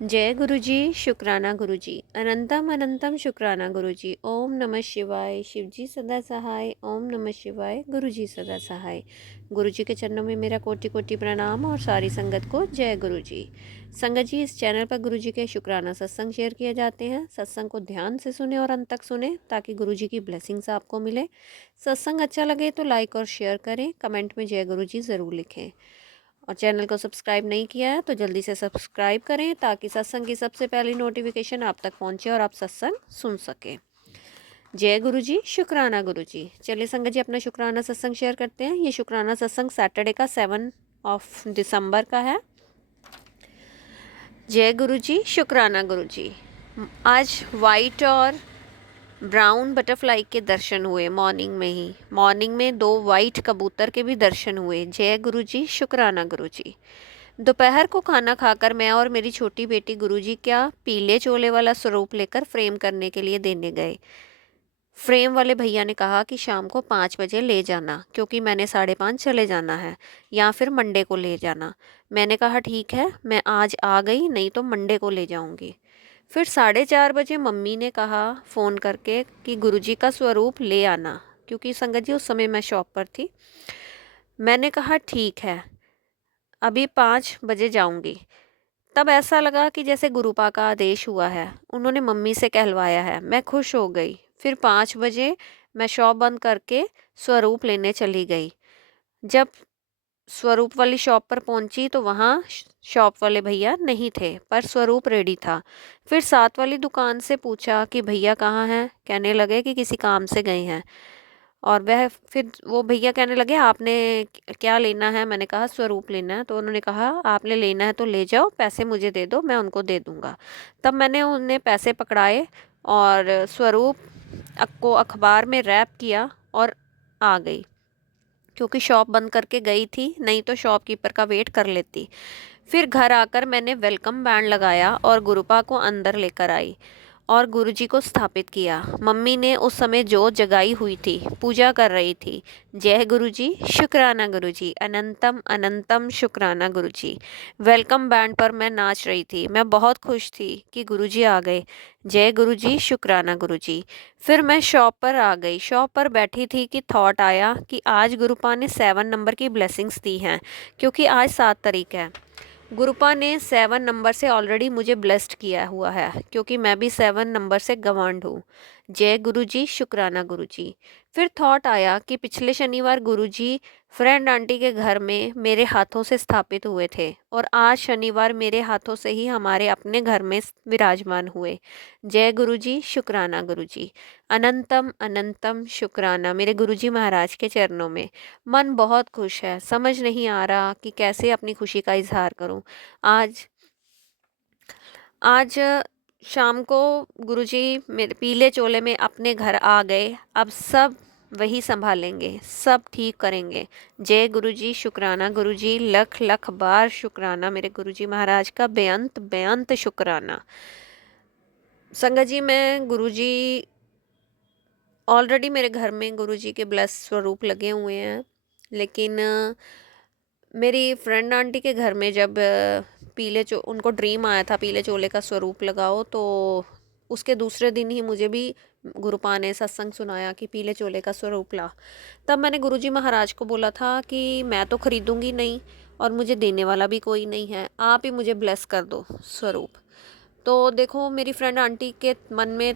जय गुरुजी शुक्राना गुरुजी अनंतम अनंतम शुक्राना गुरुजी। ओम नमः शिवाय। शिवजी सदा सहाय। ओम नमः शिवाय। गुरुजी सदा सहाय। गुरुजी के चरणों में मेरा कोटि कोटि प्रणाम और सारी संगत को जय गुरुजी। संगत जी, इस चैनल पर गुरुजी के शुक्राना सत्संग शेयर किए जाते हैं। सत्संग को ध्यान से सुने और अंत तक सुने ताकि गुरुजी की ब्लेसिंग्स आपको मिले। सत्संग अच्छा लगे तो लाइक और शेयर करें, कमेंट में जय गुरुजी ज़रूर लिखें। और चैनल को सब्सक्राइब नहीं किया है तो जल्दी से सब्सक्राइब करें ताकि सत्संग की सबसे पहली नोटिफिकेशन आप तक पहुंचे और आप सत्संग सुन सकें। जय गुरु जी शुक्राना गुरु जी। चलिए संगत जी, अपना शुक्राना सत्संग शेयर करते हैं। ये शुक्राना सत्संग सैटरडे का 7 दिसंबर का है। जय गुरु जी शुक्राना गुरु जी। आज वाइट और ब्राउन बटरफ्लाई के दर्शन हुए मॉर्निंग में ही। मॉर्निंग में 2 वाइट कबूतर के भी दर्शन हुए। जय गुरु जी शुक्राना गुरु जी। दोपहर को खाना खाकर मैं और मेरी छोटी बेटी गुरुजी क्या पीले चोले वाला स्वरूप लेकर फ्रेम करने के लिए देने गए। फ्रेम वाले भैया ने कहा कि शाम को 5 बजे ले जाना, क्योंकि मैंने 5:30 चले जाना है, या फिर मंडे को ले जाना। मैंने कहा ठीक है, मैं आज आ गई, नहीं तो मंडे को ले जाऊंगी। फिर 4:30 बजे मम्मी ने कहा फ़ोन करके कि गुरुजी का स्वरूप ले आना, क्योंकि संगत जी उस समय मैं शॉप पर थी। मैंने कहा ठीक है, अभी 5 बजे जाऊंगी। तब ऐसा लगा कि जैसे गुरुपा का आदेश हुआ है, उन्होंने मम्मी से कहलवाया है। मैं खुश हो गई। फिर 5 बजे मैं शॉप बंद करके स्वरूप लेने चली गई। जब स्वरूप वाली शॉप पर पहुंची तो वहाँ शॉप वाले भैया नहीं थे, पर स्वरूप रेडी था। फिर साथ वाली दुकान से पूछा कि भैया कहाँ हैं। कहने लगे कि किसी काम से गए हैं। और वह फिर वो भैया कहने लगे आपने क्या लेना है। मैंने कहा स्वरूप लेना है। तो उन्होंने कहा आपने लेना है तो ले जाओ, पैसे मुझे दे दो, मैं उनको दे दूंगा। तब मैंने उन्हें पैसे पकड़ाए और स्वरूप को अखबार में रैप किया और आ गई, क्योंकि शॉप बंद करके गई थी, नहीं तो शॉपकीपर का वेट कर लेती। फिर घर आकर मैंने वेलकम बैंड लगाया और गुरुपा को अंदर लेकर आई और गुरुजी को स्थापित किया। मम्मी ने उस समय जोत जगाई हुई थी, पूजा कर रही थी। जय गुरुजी शुक्राना गुरुजी अनंतम अनंतम शुक्राना गुरुजी। वेलकम बैंड पर मैं नाच रही थी। मैं बहुत खुश थी कि गुरुजी आ गए। जय गुरुजी शुक्राना गुरुजी। फिर मैं शॉप पर आ गई। शॉप पर बैठी थी कि थॉट आया कि आज गुरुपा ने 7 नंबर की ब्लेसिंग्स दी हैं, क्योंकि आज 7 तारीख है। गुरुपा ने 7 नंबर से ऑलरेडी मुझे ब्लेस्ड किया हुआ है, क्योंकि मैं भी 7 नंबर से गवांड हूँ। जय गुरुजी शुक्राना गुरुजी। फिर थॉट आया कि पिछले शनिवार गुरुजी फ्रेंड आंटी के घर में मेरे हाथों से स्थापित हुए थे, और आज शनिवार मेरे हाथों से ही हमारे अपने घर में विराजमान हुए। जय गुरुजी शुक्राना गुरुजी अनंतम अनंतम शुक्राना मेरे गुरुजी महाराज के चरणों में। मन बहुत खुश है, समझ नहीं आ रहा कि कैसे अपनी खुशी का इजहार करूं। आज आज शाम को गुरुजी मेरे पीले चोले में अपने घर आ गए। अब सब वही संभालेंगे, सब ठीक करेंगे। जय गुरुजी शुक्राना गुरुजी। लख लख बार शुक्राना मेरे गुरुजी महाराज का, बेअंत बेअंत शुक्राना। संगत जी, मैं गुरुजी ऑलरेडी मेरे घर में गुरुजी के ब्लेस स्वरूप लगे हुए हैं, लेकिन मेरी फ्रेंड आंटी के घर में जब उनको ड्रीम आया था पीले चोले का स्वरूप लगाओ, तो उसके दूसरे दिन ही मुझे भी गुरुपा ने सत्संग सुनाया कि पीले चोले का स्वरूप ला। तब मैंने गुरुजी महाराज को बोला था कि मैं तो खरीदूंगी नहीं और मुझे देने वाला भी कोई नहीं है, आप ही मुझे ब्लेस कर दो स्वरूप। तो देखो, मेरी फ्रेंड आंटी के मन में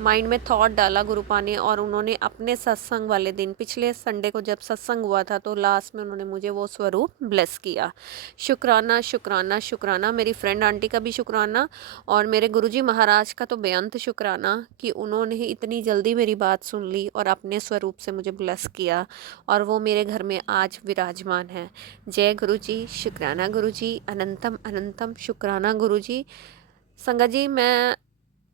माइंड में थॉट डाला गुरुपा ने, और उन्होंने अपने सत्संग वाले दिन पिछले संडे को जब सत्संग हुआ था तो लास्ट में उन्होंने मुझे वो स्वरूप ब्लेस किया। शुक्राना शुक्राना शुक्राना मेरी फ्रेंड आंटी का भी शुक्राना, और मेरे गुरुजी महाराज का तो बेअंत शुक्राना कि उन्होंने इतनी जल्दी मेरी बात सुन ली और अपने स्वरूप से मुझे ब्लेस किया, और वो मेरे घर में आज विराजमान है। जय गुरुजी शुक्राना गुरुजी अनंतम अनंतम शुक्राना गुरुजी। संगत जी, मैं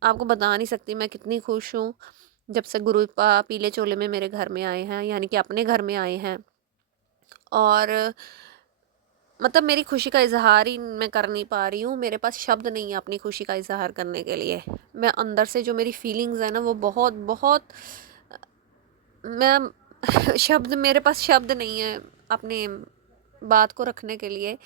आपको बता नहीं सकती मैं कितनी खुश हूँ जब से गुरुपा पीले चोले में मेरे घर में आए हैं, यानी कि अपने घर में आए हैं। और मतलब मेरी खुशी का इजहार ही मैं कर नहीं पा रही हूँ। मेरे पास शब्द नहीं है अपनी खुशी का इजहार करने के लिए। मैं अंदर से जो मेरी फीलिंग्स है ना, वो बहुत बहुत मैं शब्द मेरे पास शब्द नहीं है अपने बात को रखने के लिए।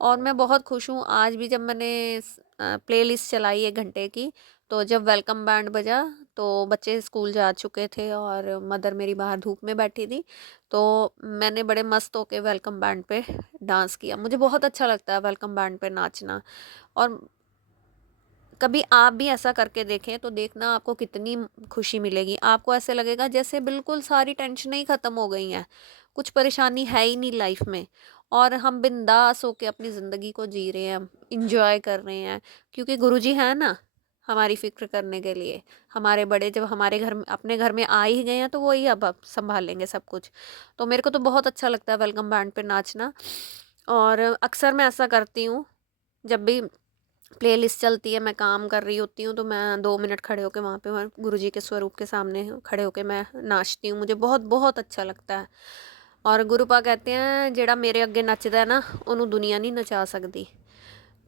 और मैं बहुत खुश हूँ। आज भी जब मैंने प्लेलिस्ट चलाई 1 घंटे की। तो जब वेलकम बैंड बजा तो बच्चे स्कूल जा चुके थे और मदर मेरी बाहर धूप में बैठी थी, तो मैंने बड़े मस्त होके वेलकम बैंड पे डांस किया। मुझे बहुत अच्छा लगता है वेलकम बैंड पे नाचना। और कभी आप भी ऐसा करके देखें तो देखना आपको कितनी खुशी मिलेगी। आपको ऐसे लगेगा जैसे बिल्कुल सारी टेंशनें ही ख़त्म हो गई हैं, कुछ परेशानी है ही नहीं लाइफ में, और हम बिंदास होके अपनी ज़िंदगी को जी रहे हैं, इंजॉय कर रहे हैं, क्योंकि गुरुजी हैं ना हमारी फ़िक्र करने के लिए। हमारे बड़े जब हमारे घर में, अपने घर में आ ही गए हैं, तो वही अब संभालेंगे सब कुछ। तो मेरे को तो बहुत अच्छा लगता है वेलकम बैंड पे नाचना, और अक्सर मैं ऐसा करती हूँ। जब भी प्लेलिस्ट चलती है, मैं काम कर रही होती हूँ, तो मैं 2 मिनट खड़े होके वहाँ पे मैं गुरुजी के स्वरूप के सामने खड़े होके मैं नाचती हूँ। मुझे बहुत बहुत अच्छा लगता है। और गुरुपा कहते हैं जेड़ा मेरे अगे नचदा है ना, उन्होंने दुनिया नहीं नचा सकती।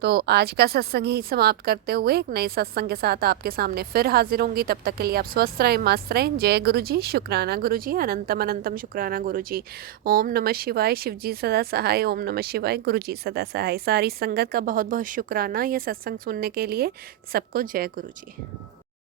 तो आज का सत्संग ही समाप्त करते हुए एक नए सत्संग के साथ आपके सामने फिर हाजिर होंगी। तब तक के लिए आप स्वस्थ रहें, मस्त रहें। जय गुरु जी, शुक्राना गुरु जी, अनंतम अनंतम शुक्राना गुरु जी। ओम नमः शिवाय, शिव जी सदा सहाय। ओम नमः शिवाय, गुरु जी सदा सहाय। सारी संगत का बहुत बहुत शुक्राना ये सत्संग सुनने के लिए। सबको जय गुरु जी।